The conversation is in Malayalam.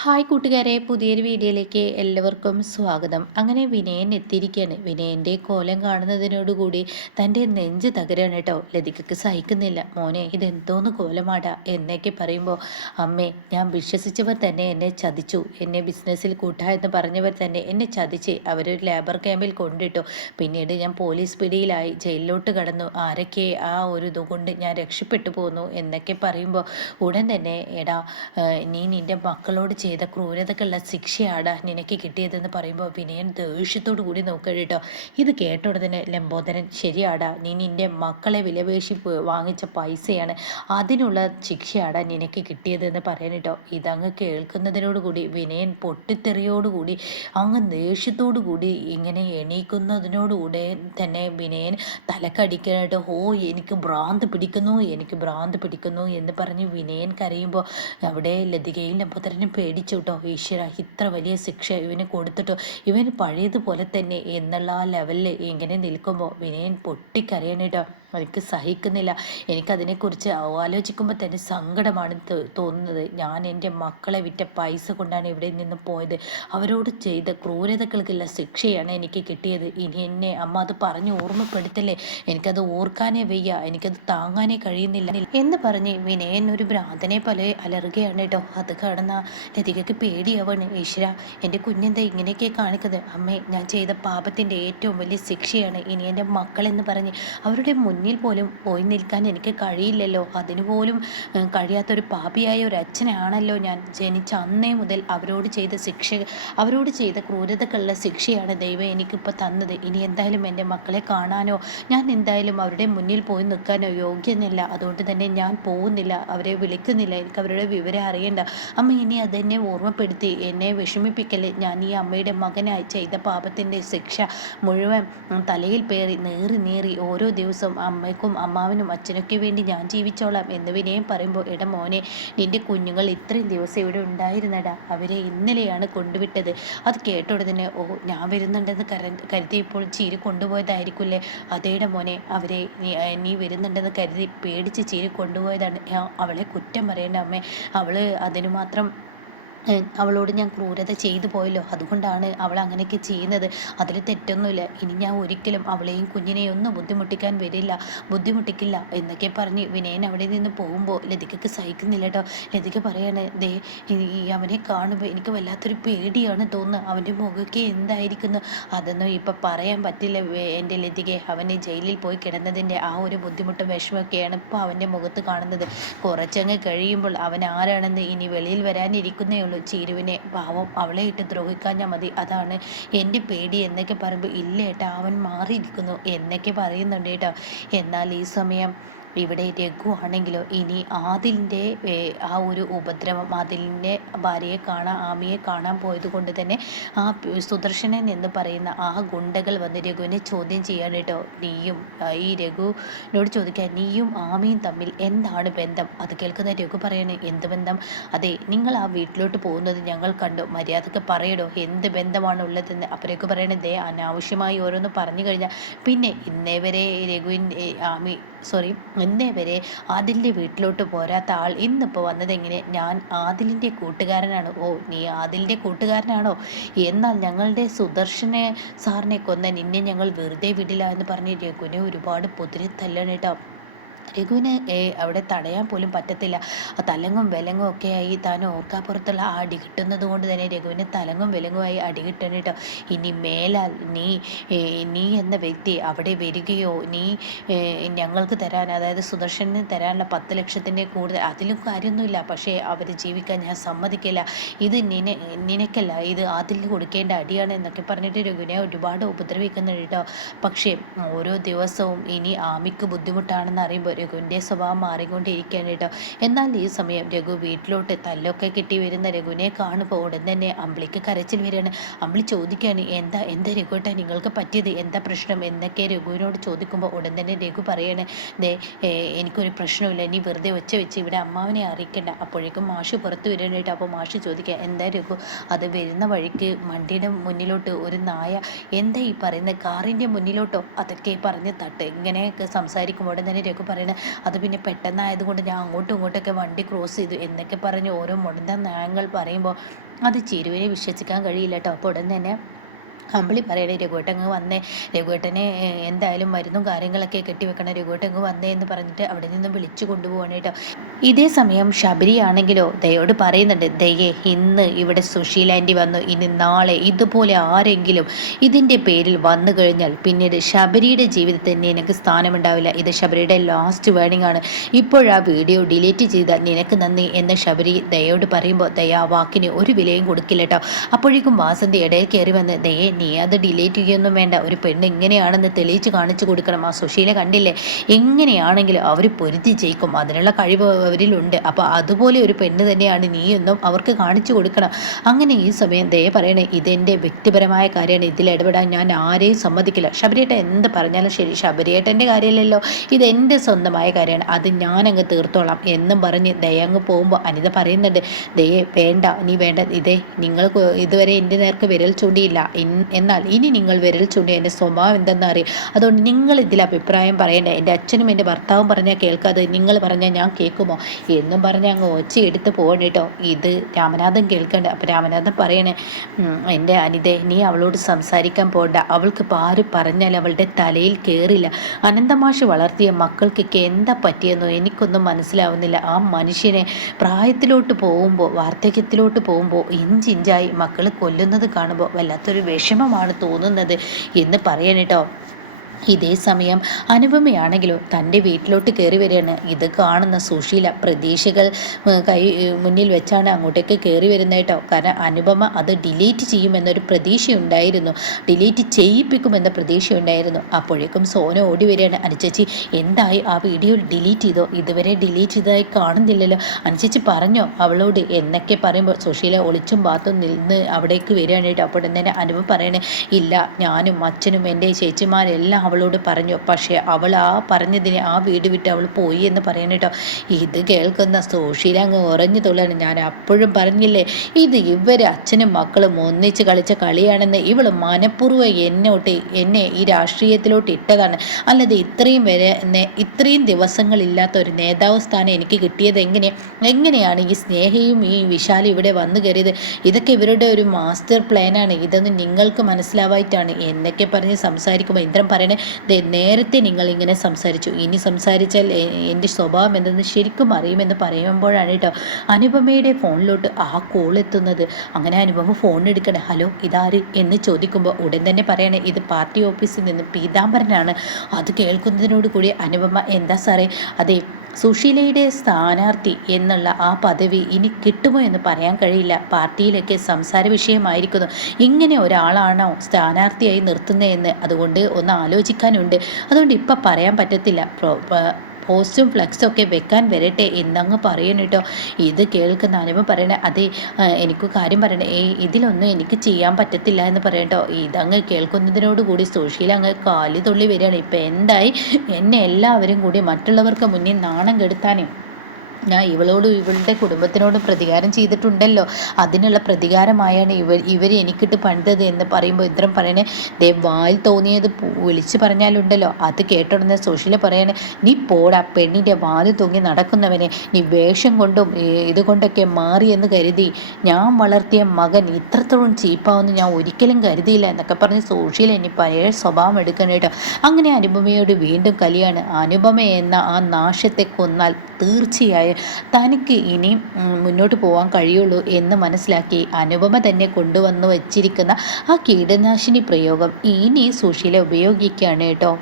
ഹായ് കൂട്ടുകാരെ, പുതിയൊരു വീഡിയോയിലേക്ക് എല്ലാവർക്കും സ്വാഗതം. അങ്ങനെ വിനയൻ എത്തിയിരിക്കുകയാണ്. വിനയൻ്റെ കോലം കാണുന്നതിനോടുകൂടി തൻ്റെ നെഞ്ച് തകരാണ് കേട്ടോ. ലതികയ്ക്ക് സഹിക്കുന്നില്ല. മോനെ, ഇതെന്തോന്ന് കോലമാടാ എന്നൊക്കെ പറയുമ്പോൾ, അമ്മേ, ഞാൻ വിശ്വസിച്ചവർ തന്നെ എന്നെ ചതിച്ചു. എന്നെ ബിസിനസ്സിൽ കൂട്ടാ എന്ന് പറഞ്ഞവർ തന്നെ എന്നെ ചതിച്ച് അവരൊരു ലേബർ ക്യാമ്പിൽ കൊണ്ടിട്ടു. പിന്നീട് ഞാൻ പോലീസ് പിടിയിലായി ജയിലിലോട്ട് കടന്നു. ആരൊക്കെ ആ ഒരു ഇതുകൊണ്ട് ഞാൻ രക്ഷപ്പെട്ടു പോന്നു എന്നൊക്കെ പറയുമ്പോൾ ഉടൻ തന്നെ, എടാ, നീ നിൻ്റെ മക്കളോട് ചെയ്ത ക്രൂരതക്കുള്ള ശിക്ഷയാടാ നിനക്ക് കിട്ടിയതെന്ന് പറയുമ്പോൾ വിനയൻ ദേഷ്യത്തോടു കൂടി നോക്കുക കേട്ടോ. ഇത് കേട്ട ഉടനെ ലംബോദരൻ, ശരിയാടാ, നീ നിൻ്റെ മക്കളെ വിലപേശി വാങ്ങിച്ച പൈസയാണ്, അതിനുള്ള ശിക്ഷയാടാ നിനക്ക് കിട്ടിയതെന്ന് പറയാൻ കേട്ടോ. ഇതങ്ങ് കേൾക്കുന്നതിനോടുകൂടി വിനയൻ പൊട്ടിത്തെറിയോടുകൂടി അങ്ങ് ദേഷ്യത്തോടു കൂടി ഇങ്ങനെ എണീക്കുന്നതിനോടുകൂടെ തന്നെ വിനയൻ തലക്കടിക്കാനായിട്ട്, ഓ എനിക്ക് ഭ്രാന്ത് പിടിക്കുന്നു, എനിക്ക് ഭ്രാന്ത് പിടിക്കുന്നു എന്ന് പറഞ്ഞ് വിനയൻ കരയുമ്പോൾ അവിടെ ലതികയും ലംബോദരനും പേടിച്ചു കേട്ടോ. ഈശ്വര, ഇത്ര വലിയ ശിക്ഷ ഇവന് കൊടുത്തിട്ടോ, ഇവന് പഴയതുപോലെ തന്നെ എന്നുള്ള ആ ലെവലിൽ ഇങ്ങനെ നിൽക്കുമ്പോൾ വിനയൻ പൊട്ടിക്കരയണം കേട്ടോ. എനിക്ക് സഹിക്കുന്നില്ല. എനിക്കതിനെക്കുറിച്ച് ആലോചിക്കുമ്പോൾ തന്നെ സങ്കടമാണ് തോന്നുന്നത്. ഞാൻ എൻ്റെ മക്കളെ വിറ്റ പൈസ കൊണ്ടാണ് ഇവിടെ നിന്ന് പോയത്. അവരോട് ചെയ്ത ക്രൂരതകൾക്കുള്ള ശിക്ഷയാണ് എനിക്ക് കിട്ടിയത്. ഇനി എന്നെ അമ്മ അത് പറഞ്ഞ് ഓർമ്മപ്പെടുത്തല്ലേ, എനിക്കത് ഓർക്കാനേ വയ്യ, എനിക്കത് താങ്ങാനേ കഴിയുന്നില്ല എന്ന് പറഞ്ഞ് വിനയൻ ഒരു ഭ്രാന്തനെ പോലെ അലറുകയാണ് കേട്ടോ. അത് കാണുന്ന ലതികയ്ക്ക് പേടിയാവാണ്. ഈശ്വര, എൻ്റെ കുഞ്ഞെന്താ ഇങ്ങനെയൊക്കെ കാണിക്കുന്നത്? അമ്മേ, ഞാൻ ചെയ്ത പാപത്തിൻ്റെ ഏറ്റവും വലിയ ശിക്ഷയാണ് ഇനി എൻ്റെ മക്കളെന്ന് പറഞ്ഞ് അവരുടെ മുന്നിൽ പോലും പോയി നിൽക്കാൻ എനിക്ക് കഴിയില്ലല്ലോ. അതിനുപോലും കഴിയാത്തൊരു പാപിയായ ഒരു അച്ഛനാണല്ലോ ഞാൻ. ജനിച്ച അന്നേ മുതൽ അവരോട് ചെയ്ത ശിക്ഷ, അവരോട് ചെയ്ത ക്രൂരതക്കുള്ള ശിക്ഷയാണ് ദൈവം എനിക്കിപ്പോൾ തന്നത്. ഇനി എന്തായാലും എൻ്റെ മക്കളെ കാണാനോ ഞാൻ എന്തായാലും അവരുടെ മുന്നിൽ പോയി നിൽക്കാനോ യോഗ്യനല്ല. അതുകൊണ്ട് തന്നെ ഞാൻ പോകുന്നില്ല, അവരെ വിളിക്കുന്നില്ല, എനിക്ക് അവരുടെ വിവരം അറിയണ്ട. അമ്മ ഇനി അതെന്നെ ഓർമ്മപ്പെടുത്തി എന്നെ വിഷമിപ്പിക്കല്ലേ. ഞാൻ ഈ അമ്മയുടെ മകനായി ചെയ്ത പാപത്തിൻ്റെ ശിക്ഷ മുഴുവൻ തലയിൽ പേറി നേറി നേറി ഓരോ ദിവസവും അമ്മയ്ക്കും അമ്മാവനും അച്ഛനൊക്കെ വേണ്ടി ഞാൻ ജീവിച്ചോളാം എന്ന് വിനയം പറയുമ്പോൾ, എടാ മോനെ, നിൻ്റെ കുഞ്ഞുങ്ങൾ ഇത്രയും ദിവസം ഇവിടെ ഉണ്ടായിരുന്നടാ, അവരെ ഇന്നലെയാണ് കൊണ്ടുവിട്ടത്. അത് കേട്ടോടനെ, ഓ, ഞാൻ വരുന്നുണ്ടെന്ന് കരുതിയപ്പോൾ ചീരി കൊണ്ടുപോയതായിരിക്കില്ലേ? അതേടെ മോനെ, അവരെ നീ വരുന്നുണ്ടെന്ന് കരുതി പേടിച്ച് ചീരി കൊണ്ടുപോയതാണ്. അവളെ കുറ്റം പറയേണ്ട അമ്മേ, അവൾ അതിനു മാത്രം അവളോട് ഞാൻ ക്രൂരത ചെയ്തു പോയല്ലോ, അതുകൊണ്ടാണ് അവൾ അങ്ങനെയൊക്കെ ചെയ്യുന്നത്. അതിൽ തെറ്റൊന്നുമില്ല. ഇനി ഞാൻ ഒരിക്കലും അവളെയും കുഞ്ഞിനെയും ഒന്നും ബുദ്ധിമുട്ടിക്കില്ല എന്നൊക്കെ പറഞ്ഞ് വിനയൻ അവിടെ നിന്ന് പോകുമ്പോൾ ലതികയ്ക്ക് സഹിക്കുന്നില്ല കേട്ടോ. ലതിക പറയാണ്, ദേ, അവനെ കാണുമ്പോൾ എനിക്ക് വല്ലാത്തൊരു പേടിയാണ് തോന്നുന്നത്. അവൻ്റെ മുഖമൊക്കെ എന്തായിരിക്കുന്നു, അതൊന്നും ഇപ്പം പറയാൻ പറ്റില്ല എൻ്റെ ലതികയെ. അവന് ജയിലിൽ പോയി കിടന്നതിൻ്റെ ആ ഒരു ബുദ്ധിമുട്ടും വിഷമമൊക്കെയാണ് ഇപ്പോൾ അവൻ്റെ മുഖത്ത് കാണുന്നത്. കുറച്ചങ്ങ് കഴിയുമ്പോൾ അവൻ ആരാണെന്ന് ഇനി വെളിയിൽ വരാനിരിക്കുന്നേ ഉള്ളൂ. ചീരുവിനെ, പാവം, അവളെ ഇട്ട് ദ്രോഹിക്കാഞ്ഞാൽ മതി, അതാണ് എൻ്റെ പേടി എന്നൊക്കെ പറയുമ്പോൾ, ഇല്ല ഏട്ടാ, അവൻ മാറിയിരിക്കുന്നു എന്നൊക്കെ പറയുന്നുണ്ട് കേട്ടോ. എന്നാൽ ഈ സമയം ഇവിടെ രഘു ആണെങ്കിലോ ഇനി ആദിലിൻ്റെ ആ ഒരു ഉപദ്രവം, ആദിലിൻ്റെ ഭാര്യയെ കാണാൻ, ആമിയെ കാണാൻ പോയത് കൊണ്ട് തന്നെ ആ സുദർശനൻ എന്ന് പറയുന്ന ആ ഗുണ്ടകൾ വന്ന് രഘുവിനെ ചോദ്യം ചെയ്യാൻ കേട്ടോ. നീയും ഈ രഘുവിനോട് ചോദിക്കാൻ, നീയും ആമിയും തമ്മിൽ എന്താണ് ബന്ധം? അത് കേൾക്കുന്ന രഘു പറയാണ്, എന്ത് ബന്ധം? അതെ, നിങ്ങൾ ആ വീട്ടിലോട്ട് പോകുന്നത് ഞങ്ങൾ കണ്ടു, മര്യാദക്ക് പറയടോ, എന്ത് ബന്ധമാണ് ഉള്ളതെന്ന്. അപ്പോൾ രഘു പറയണത്, ദേ, അനാവശ്യമായി ഓരോന്ന് പറഞ്ഞു കഴിഞ്ഞാൽ പിന്നെ ഇന്നേ വരെ ഇന്നേ വരെ ആദിലിൻ്റെ വീട്ടിലോട്ട് പോരാത്ത ആൾ ഇന്നിപ്പോൾ വന്നതെങ്ങനെ? ഞാൻ ആദിലിൻ്റെ കൂട്ടുകാരനാണ്. ഓ, നീ ആദിലിൻ്റെ കൂട്ടുകാരനാണോ? എന്നാൽ ഞങ്ങളുടെ സുദർശന സാറിനെ കൊന്ന നിന്നെ ഞങ്ങൾ വെറുതെ വിടില്ല എന്ന് പറഞ്ഞ് രഘുവിനെ ഒരുപാട് പൊതിരി തല്ലണം കേട്ടോ. രഘുവിന് അവിടെ തടയാൻ പോലും പറ്റത്തില്ല. തലങ്ങും വിലങ്ങും ഒക്കെ ആയി താൻ ഓർക്കാപ്പുറത്തുള്ള ആ അടി കിട്ടുന്നത് കൊണ്ട് തന്നെ രഘുവിന് തലങ്ങും വിലങ്ങുമായി അടി കിട്ടണം കേട്ടോ. ഇനി മേലാൽ നീ എന്ന വ്യക്തി അവിടെ വരികയോ, നീ ഞങ്ങൾക്ക് തരാൻ, അതായത് സുദർശന് തരാനുള്ള 10 ലക്ഷത്തിൻ്റെ കൂടുതൽ, അതിലും കാര്യമൊന്നുമില്ല, പക്ഷേ അവർ ജീവിക്കാൻ ഞാൻ സമ്മതിക്കില്ല. ഇത് നിനക്കല്ല, ഇത് അതിൽ കൊടുക്കേണ്ട അടിയാണ് എന്നൊക്കെ പറഞ്ഞിട്ട് രഘുവിനെ ഒരുപാട് ഉപദ്രവിക്കുന്നുണ്ട് കേട്ടോ. പക്ഷേ ഓരോ ദിവസവും ഇനി ആമിക്ക് ബുദ്ധിമുട്ടാണെന്ന് അറിയുമ്പോൾ രഘുവിൻ്റെ സ്വഭാവം മാറിക്കൊണ്ടിരിക്കുകയാണ് കേട്ടോ. എന്നാൽ ഈ സമയം രഘു വീട്ടിലോട്ട് തല്ലൊക്കെ കിട്ടി വരുന്ന രഘുവിനെ കാണുമ്പോൾ ഉടൻ തന്നെ അമ്പിളിക്ക് കരച്ചിൽ വരികയാണ്. അമ്പിളി ചോദിക്കുകയാണ്, എന്താ രഘുവേട്ടാ നിങ്ങൾക്ക് പറ്റിയത്, എന്താ പ്രശ്നം എന്നൊക്കെ രഘുവിനോട് ചോദിക്കുമ്പോൾ ഉടൻ തന്നെ രഘു പറയാണ്, ദേ, എനിക്കൊരു പ്രശ്നമില്ല, നീ വെറുതെ ഒച്ച വെച്ച് ഇവിടെ അമ്മാവനെ അറിയിക്കണ്ട. അപ്പോഴേക്കും മാഷ് പുറത്ത് വരാനായിട്ട്. അപ്പോൾ മാഷ് ചോദിക്കുക, എന്താ രഘു, അത് വരുന്ന വഴിക്ക് വണ്ടിയുടെ മുന്നിലോട്ട് ഒരു നായ, എന്താ ഈ പറയുന്നത്, കാറിൻ്റെ മുന്നിലോട്ടോ, അതൊക്കെ പറഞ്ഞ് തട്ട് ഇങ്ങനെയൊക്കെ സംസാരിക്കുമ്പോൾ ഉടൻ തന്നെ രഘു പറയണ, അത് പിന്നെ പെട്ടെന്നായതുകൊണ്ട് ഞാൻ അങ്ങോട്ടും ഇങ്ങോട്ടൊക്കെ വണ്ടി ക്രോസ് ചെയ്തു എന്നൊക്കെ പറഞ്ഞ് ഓരോ മുടന്ത നയങ്ങൾ പറയുമ്പോൾ അത് ചിരുവിനെ വിശ്വസിക്കാൻ കഴിയില്ല കേട്ടോ. അപ്പോൾ ഉടൻ തന്നെ അമ്പിളി പറയണേ രഘുവേട്ടങ്ങ് വന്നേ, രഘുവേട്ടനെ എന്തായാലും മരുന്നും കാര്യങ്ങളൊക്കെ കെട്ടിവെക്കണം, രഘുവേട്ടങ്ങ് വന്നേ എന്ന് പറഞ്ഞിട്ട് അവിടെ നിന്നും വിളിച്ചു കൊണ്ടുപോവാണ് കേട്ടോ. ഇതേ സമയം ശബരിയാണെങ്കിലോ ദയോട് പറയുന്നുണ്ട്, ദയേ ഇന്ന് ഇവിടെ സുശീല ആൻറ്റി വന്നു, ഇനി നാളെ ഇതുപോലെ ആരെങ്കിലും ഇതിൻ്റെ പേരിൽ വന്നു കഴിഞ്ഞാൽ പിന്നീട് ശബരിയുടെ ജീവിതത്തിൽ നിനക്ക് സ്ഥാനമുണ്ടാവില്ല, ഇത് ശബരിയുടെ ലാസ്റ്റ് വേണിംഗ് ആണ്, ഇപ്പോഴാ വീഡിയോ ഡിലീറ്റ് ചെയ്താൽ നിനക്ക് നന്ദി എന്ന് ശബരി ദയോട് പറയുമ്പോൾ ദയ ആ വാക്കിന് ഒരു വിലയും കൊടുക്കില്ല കേട്ടോ. അപ്പോഴേക്കും വാസന്തി ഇടയിൽ കയറി വന്ന്, ദയേ നീ അത് ഡിലീറ്റ് ചെയ്യൊന്നും വേണ്ട, ഒരു പെണ്ണ് എങ്ങനെയാണെന്ന് തെളിയിച്ച് കാണിച്ചു കൊടുക്കണം, ആ സുശീല കണ്ടില്ലേ എങ്ങനെയാണെങ്കിലും അവർ പൊരുത്തി ജയിക്കും, അതിനുള്ള കഴിവ് അവരിലുണ്ട്, അപ്പോൾ അതുപോലെ ഒരു പെണ്ണ് തന്നെയാണ് നീയൊന്നും അവർക്ക് കാണിച്ചു കൊടുക്കണം. അങ്ങനെ ഈ സമയം ദയ പറയണേ, ഇതെൻ്റെ വ്യക്തിപരമായ കാര്യമാണ്, ഇതിൽ ഇടപെടാൻ ഞാൻ ആരെയും സമ്മതിക്കില്ല, ശബരിയേട്ടൻ എന്ത് പറഞ്ഞാലും ശരി, ശബരിയേട്ടൻ്റെ കാര്യമല്ലല്ലോ, ഇതെൻ്റെ സ്വന്തമായ കാര്യമാണ്, അത് ഞാനങ്ങ് തീർത്തോളാം എന്നും പറഞ്ഞ് ദയ അങ്ങ് പോകുമ്പോൾ അനിത പറയുന്നുണ്ട്, ദയേ വേണ്ട, നീ വേണ്ട, ഇതേ നിങ്ങൾ ഇതുവരെ എൻ്റെ നേർക്ക് വിരൽ ചൂണ്ടിയില്ല, എന്നാൽ ഇനി നിങ്ങൾ വിരൽ ചൂണ്ടി എൻ്റെ സ്വഭാവം എന്തെന്ന് അറിയും, അതുകൊണ്ട് നിങ്ങൾ ഇതിൽ അഭിപ്രായം പറയേണ്ട, എൻ്റെ അച്ഛനും എൻ്റെ ഭർത്താവും പറഞ്ഞാൽ കേൾക്കാതെ നിങ്ങൾ പറഞ്ഞാൽ ഞാൻ കേൾക്കുമോ എന്നും പറഞ്ഞ് അങ്ങ് ഒച്ചയെടുത്ത് പോകണം കേട്ടോ. ഇത് രാമനാഥൻ കേൾക്കണ്ട. അപ്പോൾ രാമനാഥൻ പറയണേ, എൻ്റെ അനിതേ നീ അവളോട് സംസാരിക്കാൻ പോകണ്ട, അവൾക്ക് ഇപ്പോൾ ആര് പറഞ്ഞാൽ അവളുടെ തലയിൽ കയറില്ല, അനന്തമാഷ് വളർത്തിയ മക്കൾക്കൊക്കെ എന്താ പറ്റിയെന്നോ എനിക്കൊന്നും മനസ്സിലാവുന്നില്ല, ആ മനുഷ്യനെ പ്രായത്തിലോട്ട് പോകുമ്പോൾ വാർദ്ധക്യത്തിലോട്ട് പോകുമ്പോൾ ഇഞ്ചിഞ്ചായി മക്കൾ കൊല്ലുന്നത് കാണുമ്പോൾ വല്ലാത്തൊരു വിഷമമാണ് തോന്നുന്നത് എന്ന് പറയണേട്ടോ. ഇതേ സമയം അനുപമയാണെങ്കിലോ തൻ്റെ വീട്ടിലോട്ട് കയറി വരികയാണ്. ഇത് കാണുന്ന സുശീല പ്രതീക്ഷകൾ കൈ മുന്നിൽ വെച്ചാണ് അങ്ങോട്ടേക്ക് കയറി വരുന്നത് കേട്ടോ. കാരണം അനുപമ അത് ഡിലീറ്റ് ചെയ്യുമെന്നൊരു പ്രതീക്ഷയുണ്ടായിരുന്നു, ഡിലീറ്റ് ചെയ്യിപ്പിക്കുമെന്ന പ്രതീക്ഷയുണ്ടായിരുന്നു. അപ്പോഴേക്കും സോന ഓടി വരികയാണ്. അനുചേച്ചി എന്തായി, ആ വീഡിയോ ഡിലീറ്റ് ചെയ്തോ, ഇതുവരെ ഡിലീറ്റ് ചെയ്തതായി കാണുന്നില്ലല്ലോ, അനുചേച്ചി പറഞ്ഞോ അവളോട് എന്നൊക്കെ പറയുമ്പോൾ സുശീല ഒളിച്ചും പാത്തും നിന്ന് അവിടേക്ക് വരികയാണ് കേട്ടോ. അപ്പോൾ തന്നെ അനുപമ പറയണേ, ഇല്ല ഞാനും അച്ഛനും എൻ്റെ ചേച്ചിമാരെല്ലാം അവളോട് പറഞ്ഞു, പക്ഷേ അവൾ ആ പറഞ്ഞതിന് ആ വീട് വിട്ട് അവൾ പോയി എന്ന് പറയണം കേട്ടോ. ഇത് കേൾക്കുന്ന സുശീല അങ്ങ് ഉറഞ്ഞു തുള്ളാണ്. ഞാൻ അപ്പോഴും പറഞ്ഞില്ലേ, ഇത് ഇവർ അച്ഛനും മക്കളും ഒന്നിച്ച് കളിച്ച കളിയാണെന്ന്, ഇവൾ മനഃപൂർവ്വം എന്നെ ഈ രാഷ്ട്രീയത്തിലോട്ട് ഇട്ടതാണ്, അല്ലാതെ ഇത്രയും ദിവസങ്ങളില്ലാത്ത ഒരു നേതാവ് സ്ഥാനം എനിക്ക് കിട്ടിയത് എങ്ങനെയാണ് ഈ സ്നേഹയും ഈ വിശാലും ഇവിടെ വന്നു കയറിയത്, ഇതൊക്കെ ഇവരുടെ ഒരു മാസ്റ്റർ പ്ലാനാണ്, ഇതൊന്നും നിങ്ങൾക്ക് മനസ്സിലാവായിട്ടാണ് എന്നൊക്കെ പറഞ്ഞ് സംസാരിക്കുമ്പോൾ ഇന്ദ്രൻ പറയണേ, നേരത്തെ നിങ്ങൾ ഇങ്ങനെ സംസാരിച്ചു, ഇനി സംസാരിച്ചാൽ എൻ്റെ സ്വഭാവം എന്തെന്ന് ശരിക്കും അറിയുമെന്ന് പറയുമ്പോഴാണ് കേട്ടോ അനുപമയുടെ ഫോണിലോട്ട് ആ കോൾ എത്തുന്നത്. അങ്ങനെ അനുപമ ഫോൺ എടുക്കണേ, ഹലോ ഇതാര് എന്ന് ചോദിക്കുമ്പോൾ ഉടൻ തന്നെ പറയണേ, ഇത് പാർട്ടി ഓഫീസിൽ നിന്ന് പീതാംബരനാണ്. അത് കേൾക്കുന്നതിനോട് കൂടി അനുപമ, എന്താ സാറേ, അതെ സുശീലയുടെ സ്ഥാനാർത്ഥി എന്നുള്ള ആ പദവി ഇനി കിട്ടുമോ എന്ന് പറയാൻ കഴിയില്ല, പാർട്ടിയിലൊക്കെ സംസാര വിഷയമായിരിക്കുന്നു, ഇങ്ങനെ ഒരാളാണോ സ്ഥാനാർത്ഥിയായി നിർത്തുന്നതെന്ന് അതുകൊണ്ട് ഒന്ന് ആലോചിക്കാനുണ്ട്, അതുകൊണ്ട് ഇപ്പം പറയാൻ പറ്റത്തില്ല, പോസ്റ്റും ഫ്ലക്സും ഒക്കെ വെക്കാൻ വരട്ടെ എന്നങ്ങ് പറയണം കേട്ടോ. ഇത് കേൾക്കുന്ന അനുപമ പറയണേ, അതെ എനിക്ക് കാര്യം പറയണേ, ഇതിലൊന്നും എനിക്ക് ചെയ്യാൻ പറ്റത്തില്ല എന്ന് പറയട്ടോ. ഇതങ്ങ് കേൾക്കുന്നതിനോടുകൂടി സുശീല അങ്ങ് കാലി തുള്ളി വരികയാണ്. ഇപ്പം എന്തായി, എന്നെ എല്ലാവരും കൂടി മറ്റുള്ളവർക്ക് മുന്നിൽ നാണം കെടുത്താനും ഞാൻ ഇവളുടെ കുടുംബത്തിനോടും പ്രതികാരം ചെയ്തിട്ടുണ്ടല്ലോ, അതിനുള്ള പ്രതികാരമായാണ് ഇവർ എനിക്കിട്ട് പണിതത് എന്ന് പറയുമ്പോൾ ഇന്ദ്രൻ പറയണേ, വായിൽ തോന്നിയത് വിളിച്ചു പറഞ്ഞാലുണ്ടല്ലോ, അത് കേട്ടുടനെ സുശീല പറയണേ, നീ പോടാ പെണ്ണിൻ്റെ വാല് തൂങ്ങി നടക്കുന്നവനെ, നീ വേഷം കൊണ്ടും ഇതുകൊണ്ടൊക്കെ മാറിയെന്ന് കരുതി ഞാൻ വളർത്തിയ മകൻ ഇത്രത്തോളം ചീപ്പാവെന്ന് ഞാൻ ഒരിക്കലും കരുതിയില്ല എന്നൊക്കെ പറഞ്ഞ് സുശീല ഇനി പഴയ സ്വഭാവം എടുക്കണം കേട്ടോ. അങ്ങനെ അനുപമയോട് വീണ്ടും കലിയാണ്. അനുപമ എന്ന ആ നാശത്തെ കൊന്നാൽ തീർച്ചയായും തനിക്ക് ഇനി മുന്നോട്ട് പോകാൻ കഴിയുള്ളൂ എന്ന് മനസ്സിലാക്കി അനുപമ തന്നെ കൊണ്ടുവന്നു വച്ചിരിക്കുന്ന ആ കീടനാശിനി പ്രയോഗം ഇനി സുശീല ഉപയോഗിക്കുകയാണ് കേട്ടോ.